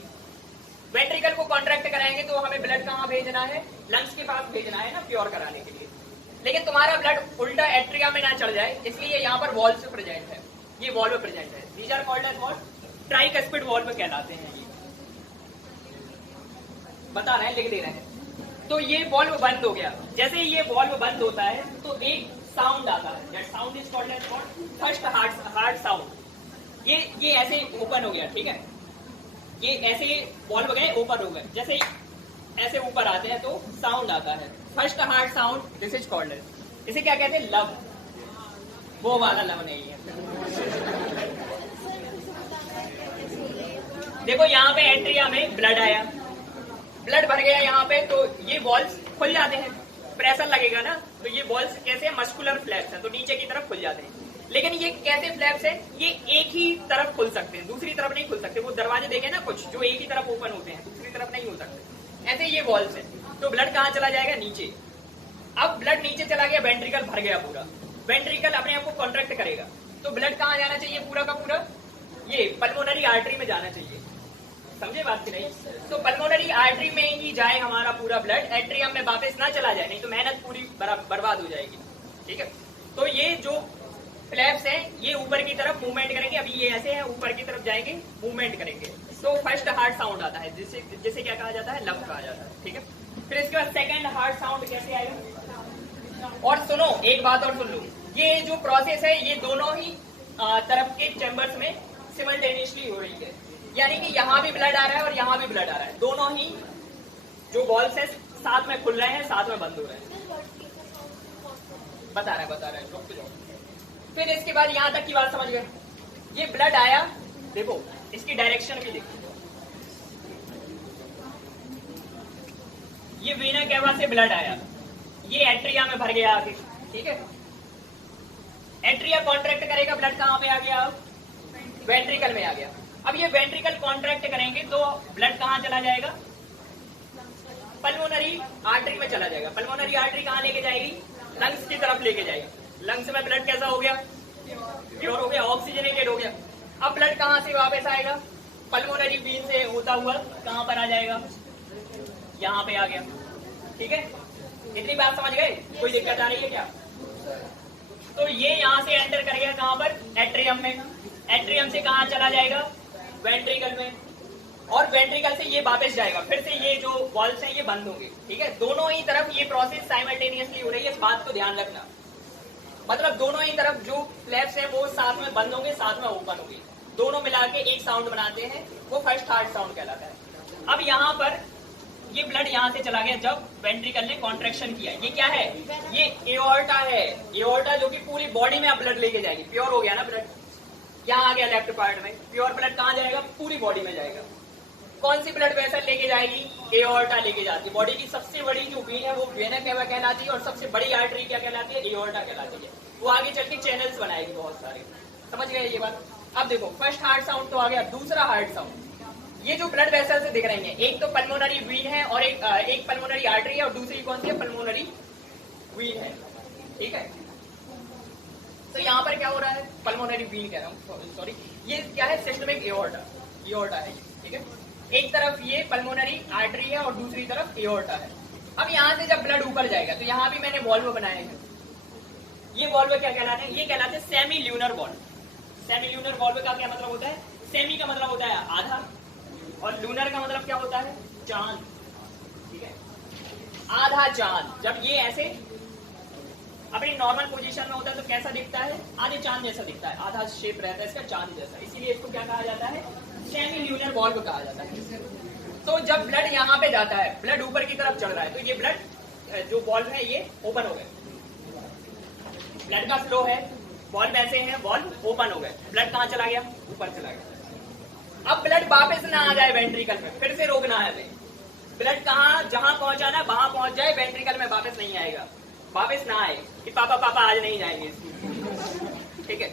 वेंट्रिकल को कॉन्ट्रैक्ट कराएंगे तो हमें ब्लड कहाँ भेजना है? लंग्स के पास भेजना है ना, प्योर कराने के लिए। लेकिन तुम्हारा ब्लड उल्टा एट्रिया में ना चढ़ जाए, इसलिए यहाँ पर वॉल्व प्रेजेंट है, ये वॉल्व प्रेजेंट है। These are called as what? Tricuspid valve कहलाते हैं। ये बता रहे हैं, लिख दे रहे हैं। तो ये वॉल्व बंद हो गया। जैसे ये वॉल्व बंद होता है तो एक साउंड आता है, that sound is called as what? First heart sound. ये ऐसे ओपन हो गया, ठीक है। ये ऐसे वॉल्व गए, ओपन हो गए, जैसे ऐसे ऊपर आते हैं तो साउंड आता है, first heart sound, this is called as. इसे क्या कहते हैं? लव। वो वाला लव नहीं है। देखो यहाँ पे एट्रिया में ब्लड आया, ब्लड भर गया यहाँ पे, तो ये वॉल्स खुल जाते हैं, प्रेशर लगेगा ना, तो ये वॉल्स कैसे? मस्कुलर फ्लैप्स हैं, तो नीचे की तरफ खुल जाते हैं। लेकिन ये कैसे फ्लैप्स हैं? ये एक ही तरफ खुल सकते हैं, दूसरी तरफ नहीं खुल सकते। वो दरवाजे देखे ना कुछ, जो एक ही तरफ ओपन होते हैं, दूसरी तरफ नहीं हो सकते। ऐसे ये वॉल्स हैं। तो ब्लड कहाँ चला जाएगा? नीचे। अब ब्लड नीचे चला गया, वेंट्रिकल भर गया पूरा, वेंट्रिकल अपने आप को कॉन्ट्रैक्ट करेगा, तो ब्लड कहाँ जाना चाहिए? पूरा का पूरा ये पल्मोनरी आर्टरी में जाना चाहिए। समझे बात की नहीं? तो पल्मोनरी आर्टरी में ही जाए हमारा पूरा ब्लड, एट्रियम में वापस ना चला जाए, नहीं तो मेहनत पूरी बर्बाद हो जाएगी, ठीक है। तो ये जो फ्लैप्स हैं ये ऊपर की तरफ मूवमेंट करेंगे। अभी ये ऐसे हैं, ऊपर की तरफ जाएंगे, मूवमेंट करेंगे, तो फर्स्ट हार्ट साउंड आता है, जिसे क्या कहा जाता है? लव कहा जाता है, ठीक है। फिर इसके बाद सेकेंड हार्ट साउंड कैसे आएगा? और सुनो, एक बात और सुन लो, ये जो प्रोसेस है ये दोनों ही तरफ के चैम्बर्स में सिमल्टेनियसली हो रही है। यानी कि यहाँ भी ब्लड आ रहा है और यहाँ भी ब्लड आ रहा है, दोनों ही जो वॉल्स है साथ में खुल रहे हैं, साथ में बंद हो रहे हैं। बता रहा है। फिर इसके बाद यहाँ तक की बात समझ गए? ये ब्लड आया, देखो इसकी डायरेक्शन भी देखो, ये वीना कैवा से ब्लड आया, ये एट्रिया में भर गया आगे, ठीक है। एट्रिया कॉन्ट्रैक्ट करेगा, ब्लड कहाँ पे आ गया? वेंट्रिकल में आ गया। अब ये वेंट्रिकल कॉन्ट्रैक्ट करेंगे तो ब्लड कहाँ चला जाएगा? पल्मोनरी आर्टरी में चला जाएगा। पल्मोनरी आर्टरी कहाँ लेके जाएगी? लंग्स की तरफ लेके जाएगी। लंग्स में ब्लड कैसा हो गया? प्योर हो गया, ऑक्सीजनेटेड हो गया। अब ब्लड कहाँ से वापस आएगा? पल्मोनरी वीन से होता हुआ कहाँ पर आ जाएगा? यहाँ पे आ गया, ठीक है। इतनी बात समझ गए? कोई दिक्कत आ रही है क्या? तो ये यहाँ से एंटर कर गया कहाँ पर? एट्रियम में। एट्रियम से कहाँ चला जाएगा? वेंट्रिकल में। और वेंट्रिकल से ये वापस जाएगा, फिर से ये जो वॉल्व्स हैं ये बंद होंगे, ठीक है। दोनों ही तरफ ये प्रोसेस साइमल्टेनियसली हो रही है, इस बात को ध्यान रखना। मतलब दोनों ही तरफ जो फ्लैप्स हैं वो साथ में बंद होंगे, साथ में ओपन होंगे, दोनों मिला के एक साउंड बनाते हैं, वो फर्स्ट हार्ट साउंड कहलाता है। अब यहाँ पर ये ब्लड यहाँ से चला गया जब वेंट्रिकल ने कॉन्ट्रैक्शन किया। ये क्या है? ये एओर्टा है, एओर्टा जो कि पूरी बॉडी में अब ब्लड लेके जाएगी। प्योर हो गया ना ब्लड, यहाँ आ गया लेफ्ट पार्ट में। प्योर ब्लड कहाँ जाएगा? पूरी बॉडी में जाएगा। कौन सी ब्लड वेसल लेके जाएगी? एओर्टा लेके जाती है। बॉडी की सबसे बड़ी जो वेन है वो वेना कैवा कहलाती है, और सबसे बड़ी आर्टरी क्या कहलाती है? एओर्टा कहलाती है। वो आगे चल के चैनल्स बनाएगी बहुत सारे। समझ गए ये बात? अब देखो, फर्स्ट हार्ट साउंड तो आ गया, दूसरा हार्ट साउंड। ये जो ब्लड वेसल से दिख रही हैं, एक तो पल्मोनरी वीन है और एक पल्मोनरी आर्टरी है, और दूसरी कौन सी है? पल्मोनरी वीन है, ठीक है। तो यहाँ पर क्या हो रहा है? पल्मोनरी वीन कह रहा हूँ, सॉरी। ये क्या है? सिस्टमिक एओर्टा, एओर्टा है, ठीक है। एक तरफ ये पल्मोनरी आर्टरी है और दूसरी तरफ एओर्टा है। अब यहाँ से जब ब्लड ऊपर जाएगा तो यहाँ भी मैंने वॉल्व बनाए हैं। ये वॉल्व क्या कहलाते हैं? ये कहलाते हैं semi lunar valve. Semi lunar valve का क्या मतलब होता है? सेमी का मतलब होता है आधा, और लूनर का मतलब क्या होता है? चांद, ठीक है। आधा चांद। जब ये ऐसे अपनी नॉर्मल पोजीशन में होता है तो कैसा दिखता है? आधे चांद जैसा दिखता है, आधा शेप रहता है इसका चांद जैसा, इसीलिए इसको क्या कहा जाता है? सेमी ल्यूनर वॉल्व कहा जाता है। तो जब ब्लड यहाँ पे जाता है, ब्लड ऊपर की तरफ चढ़ रहा है, तो ये ब्लड जो वॉल्व है ये ओपन हो गए। ब्लड का फ्लो है, वॉल्व ऐसे है, वॉल्व ओपन हो गए, ब्लड कहाँ चला गया? ऊपर चला गया। अब ब्लड वापस ना आ जाए वेंट्रिकल में, फिर से रोकना है हमें। ब्लड कहाँ, जहां पहुंचाना है वहां पहुंच जाए, वेंट्रिकल में वापस नहीं आएगा, वापस ना आए कि पापा पापा आज नहीं जाएंगे, ठीक है।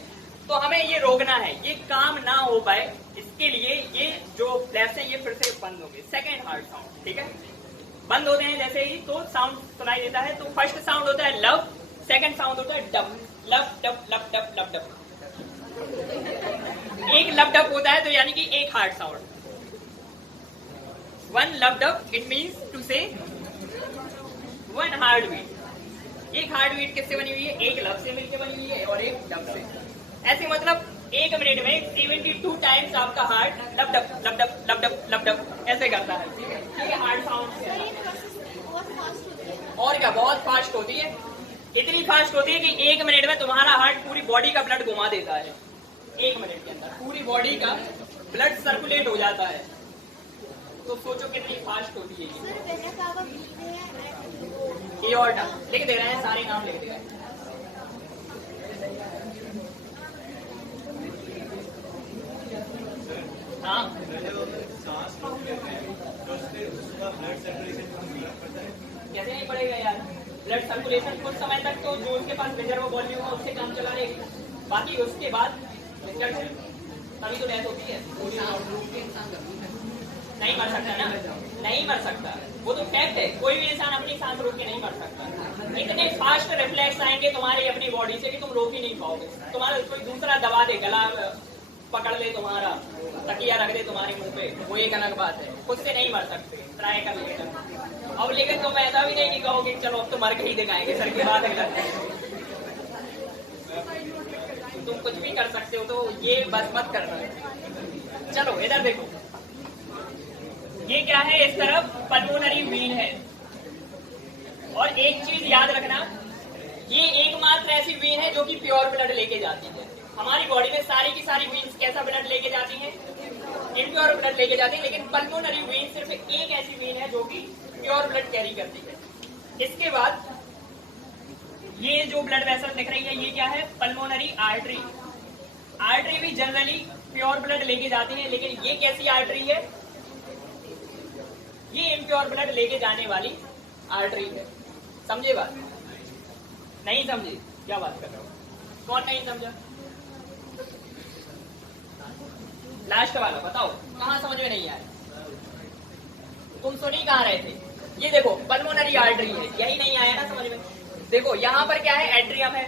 तो हमें ये रोकना है, ये काम ना हो पाए, इसके लिए ये जो फ्लैप्स हैं ये फिर से बंद होंगे। सेकेंड हार्ट साउंड, ठीक है। बंद होते हैं जैसे ही तो साउंड सुनाई देता है। तो फर्स्ट साउंड होता है लव, सेकेंड साउंड होता है dub. Lub dub lub dub lub dub. एक लब डब होता है तो यानी कि एक heart sound. One lub dub, it means to say one heart beat. एक हार्ट बीट किससे बनी हुई है? एक लब से मिलकर बनी हुई है और एक डब से। ऐसे मतलब 1 मिनट में 72 टाइम्स आपका हार्ट लब dub lub dub lub dub lub dub ऐसे करता है, ठीक है। ये हार्ट साउंड है। और क्या बहुत फास्ट होती है, इतनी फास्ट होती है कि 1 मिनट में तुम्हारा हार्ट पूरी बॉडी का ब्लड घुमा देता है। 1 मिनट के अंदर पूरी बॉडी का ब्लड सर्कुलेट हो जाता है। तो सोचो कितनी फास्ट होती है ये। एओर्टा लिख दे रहे हैं, सारे नाम लिख दे रहे हैं। हाँ, कैसे नहीं पड़ेगा यार? ब्लड सर्कुलेशन कुछ समय तक तो जो उसके पास रिजर्व वॉल्यूम है उससे काम चला लेगी, बाकी उसके बाद तभी तो डेथ होती है। नहीं मर सकता ना, नहीं मर सकता, वो तो फैक्ट है। कोई भी इंसान अपनी सांस रोक के नहीं मर सकता। इतने फास्ट रिफ्लेक्स आएंगे तुम्हारी अपनी बॉडी से कि तुम रोक ही नहीं पाओगे। तुम्हारा कोई दूसरा दबा दे, गला पकड़ ले तुम्हारा, तकिया रख दे तुम्हारे मुंह पे, वो एक अलग बात है। खुद से नहीं मर सकते, ट्राई कर लेगा। अब लेकिन तुम ऐसा भी नहीं कि कहोगे चलो अब तो मर के ही दिखाएंगे, सर की बात है। तुम कुछ भी कर सकते हो, तो ये बस मत करना। चलो इधर देखो, ये क्या है? इस तरफ पल्मोनरी वीन है। और एक चीज याद रखना, ये एकमात्र ऐसी वीन है जो कि प्योर ब्लड लेके जाती है। हमारी बॉडी में सारी की सारी वीन्स कैसा ब्लड लेके जाती हैं? इम्प्योर ब्लड लेके जाती है। लेकिन पल्मोनरी वीन सिर्फ एक ऐसी वीन है जो कि प्योर ब्लड कैरी करती है। इसके बाद ये जो ब्लड वेसल दिख रही है ये क्या है? Pulmonary artery. आर्टरी भी जनरली प्योर ब्लड लेके जाती है, लेकिन ये कैसी आर्टरी है? ये इम्प्योर ब्लड लेके जाने वाली आर्टरी है। समझे बात? नहीं समझे? क्या बात कर रहा हूं? कौन नहीं समझा? लास्ट वाला बताओ, कहां समझ में नहीं आया? तुम सुनी कहां रहे थे? ये देखो पल्मोनरी आर्टरी है, यही नहीं आया ना समझ में? देखो यहाँ पर क्या है? एट्रियम है,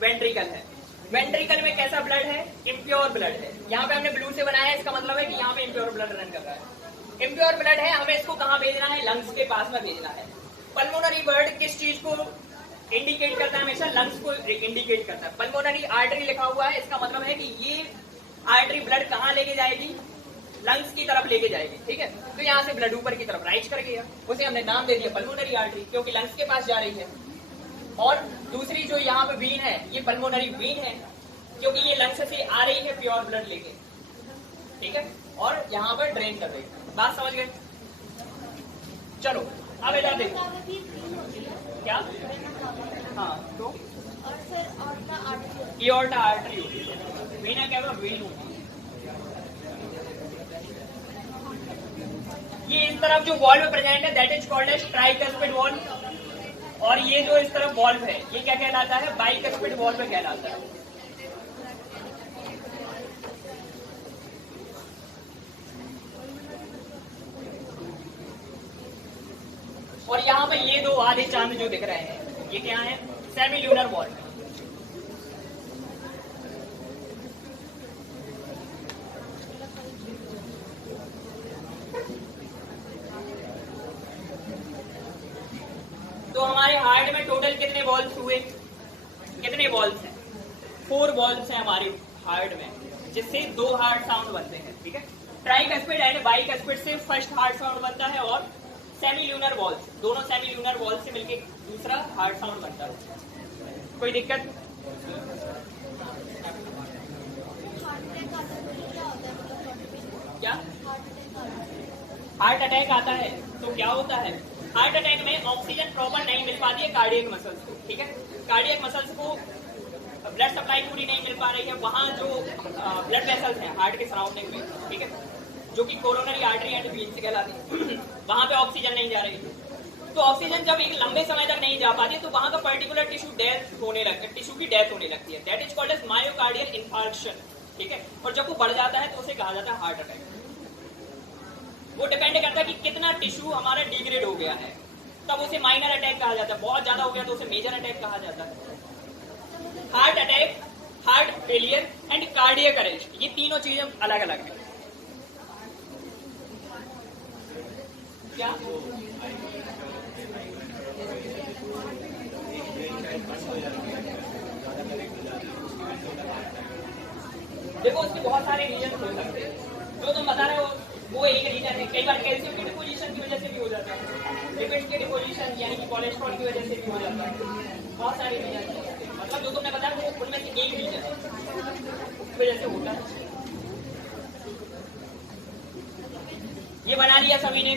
वेंट्रिकल है। वेंट्रिकल में कैसा ब्लड है? इम्प्योर ब्लड है। यहाँ पे हमने ब्लू से बनाया है, इसका मतलब है कि यहाँ पे इम्प्योर ब्लड रन कर रहा है। इम्प्योर ब्लड है, हमें इसको कहाँ भेजना है? लंग्स के पास में भेजना है। पल्मोनरी वर्ड किस चीज को इंडिकेट करता है? हमेशा लंग्स को इंडिकेट करता है। पल्मोनरी आर्टरी लिखा हुआ है, इसका मतलब है कि ये आर्टरी ब्लड कहाँ लेके जाएगी? लंग्स की तरफ लेके जाएगी, ठीक है। तो यहाँ से ब्लड ऊपर की तरफ राइज कर गया, उसे हमने नाम दे दिया पल्मोनरी आर्टरी, क्योंकि लंग्स के पास जा रही है। और दूसरी जो यहाँ पे वीन है, ये पल्मोनरी वीन है, क्योंकि ये लंग्स से आ रही है प्योर ब्लड लेके, ठीक है, और यहाँ पर ड्रेन कर रही है। बात समझ गए? चलो अब इधर देखो क्या, हाँ तो एओर्टा आर्टरी होती है, वीना क्या होगा, वीन होगी। ये इस तरफ जो वॉल्व प्रेजेंट है that is called as tricuspid valve, और ये जो इस तरफ वॉल्व है ये क्या कहलाता है, बाइकस्पिड वॉल्व कहलाता है। और यहाँ पे ये दो आधे चांद जो दिख रहे हैं ये क्या है, सेमी ल्यूनर वॉल्व। तो हमारे हार्ट में टोटल कितने वॉल्व्स हुए, कितने वॉल्व्स हैं, 4 वॉल्व्स हैं हमारे हार्ट में, जिससे 2 हार्ट साउंड बनते हैं, ठीक है। ट्राइकस्पिड एंड बाइकस्पिड से फर्स्ट हार्ट साउंड बनता है, और सेमी ल्यूनर वॉल्व्स, दोनों सेमी ल्यूनर वॉल्व से मिलके दूसरा हार्ट साउंड बनता है। कोई दिक्कत? क्या हार्ट अटैक आता है तो क्या होता है, हार्ट अटैक में ऑक्सीजन प्रॉपर नहीं मिल पाती है कार्डियक मसल्स को, ठीक है। कार्डियक मसल्स को ब्लड सप्लाई पूरी नहीं मिल पा रही है, वहां जो ब्लड वेसल्स हैं हार्ट के सराउंडिंग में, ठीक है, जो कि कोरोनरी आर्टरी एंड वीन्स कहलाती है, वहां पे ऑक्सीजन नहीं जा रही है। तो ऑक्सीजन जब एक लंबे समय तक नहीं जा पाती तो वहां का पर्टिकुलर टिश्यू डेथ होने लगता है, टिश्यू की डेथ होने लगती है, that is called as myocardial infarction, ठीक है। और जब वो बढ़ जाता है तो उसे कहा जाता है हार्ट अटैक। वो डिपेंड करता है कि कितना टिश्यू हमारा डिग्रेड हो गया है, तब उसे माइनर अटैक कहा जाता है, बहुत ज्यादा हो गया तो उसे मेजर अटैक कहा जाता है। Heart attack, heart failure and cardiac arrest, ये तीनों चीजें अलग अलग है। क्या देखो उसके बहुत सारे रीजन हो सकते हैं, जो तुम बता रहे हो वो एक रीजन है। कई बार कैल्शियम की डिपोजिशन की वजह से भी हो जाता है, लिपिड्स की डिपोजिशन यानी कि कोलेस्ट्रॉल की वजह से भी हो जाता है, बहुत सारे रीजन, मतलब जो तुमने बताया वो उनमें से एक रीजन है, उसकी वजह से होता है। ये बना लिया सभी ने?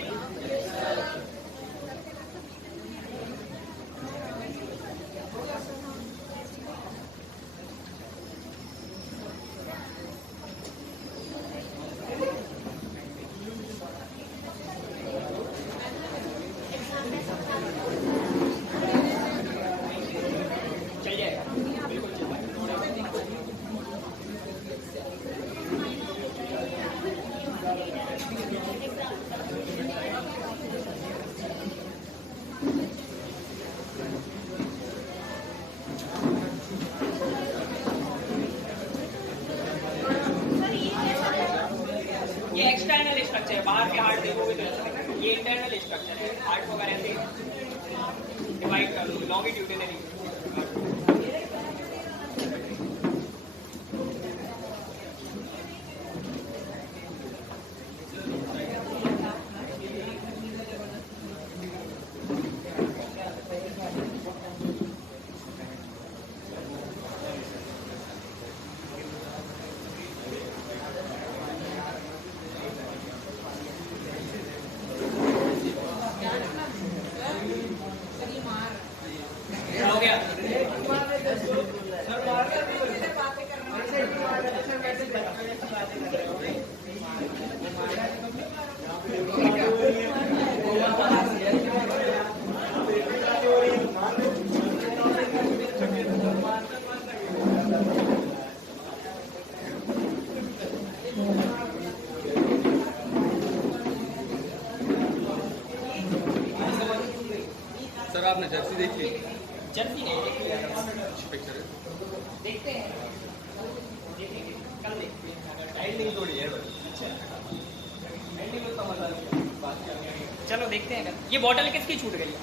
ये एक्सटर्नल स्ट्रक्चर है, बाहर के हार्ट देखोगे तो ये इंटरनल स्ट्रक्चर है। हार्ट को अगर ऐसे डिवाइड कर दो लॉन्गिट्यूडिनली, हो गया। सर आपने जर्सी देख ली? जल्दी नहीं पिक्चर देखते हैं, देखेंगे कल देखते हैं। एंडिंग थोड़ी है बस। अच्छा एंडिंग में तो मजा नहीं है, बात करने में। चलो देखते हैं कल। ये बॉटल किसकी छूट गई है?